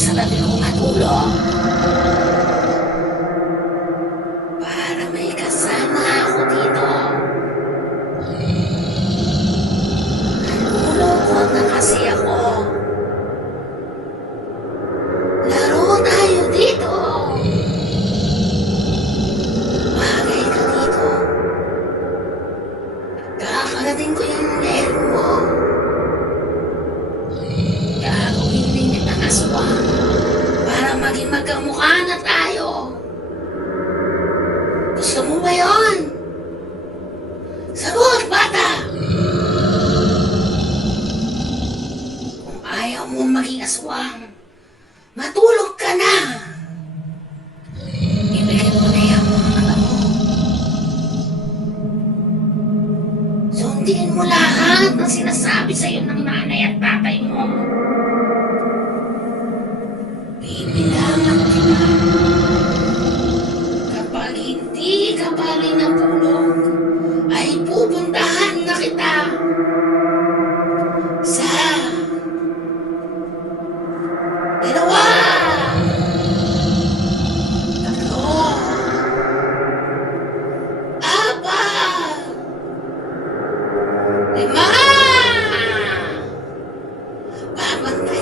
salamin kong matulog. Para may kasama ako dito. Nalulungkot na kasi ako. Laro tayo dito. Bagay ka dito. Kakarating ko yung lero mo. Gagawin din kita ng aswang para maging magkamukha na tayo. Gusto mo ba yun? Sagot, bata! Kung ayaw mo maging aswang, matulog ka na! Ibigay mo na yan mga mata mo. Sundin mo lahat ng sinasabi sa'yo ng nanay at tatay mo. Bibilangan kita. Kapag hindi ka pa rin natulog, ay pupuntahan na kita sa dalawa, tatlo, apat, lima. Babantay